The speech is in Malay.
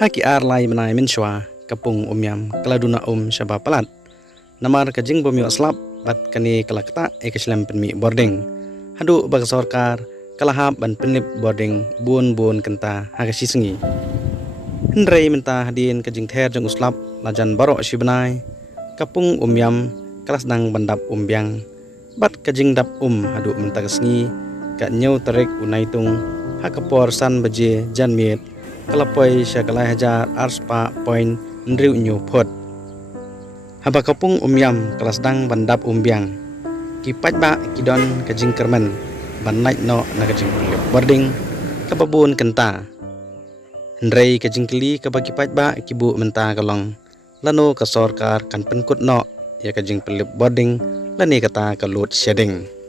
Haki arlai menai menshwa kapung umyam keladuna syaba palat. Namar kajing bumi aslap bat kani kalakta ekislam penmi boarding. Hadu bag sorkar kalahap ban penlip boarding bun kenta hagashi sengi. Hendrei menta hadin kajing ther jeng uslap lajan barok shibanai kapung umyam kelas dang bandap umbyang bat kajing dap hadu menta kesengi ka nyau tarik unaitung hakapor san baje janmiet kalapoi syakalai hajar arspa point ndriu nyu phot haba kapung umyam kelas dang bandap umbyang kipat ba kidon kajing kerman ban naik no na kajing boarding kababun kenta Hendrei kajing keli kabagi pat ba kibu menta kalong lano ka sorkar kan penkut no ya kajing pelip boarding lani kata kalut shading.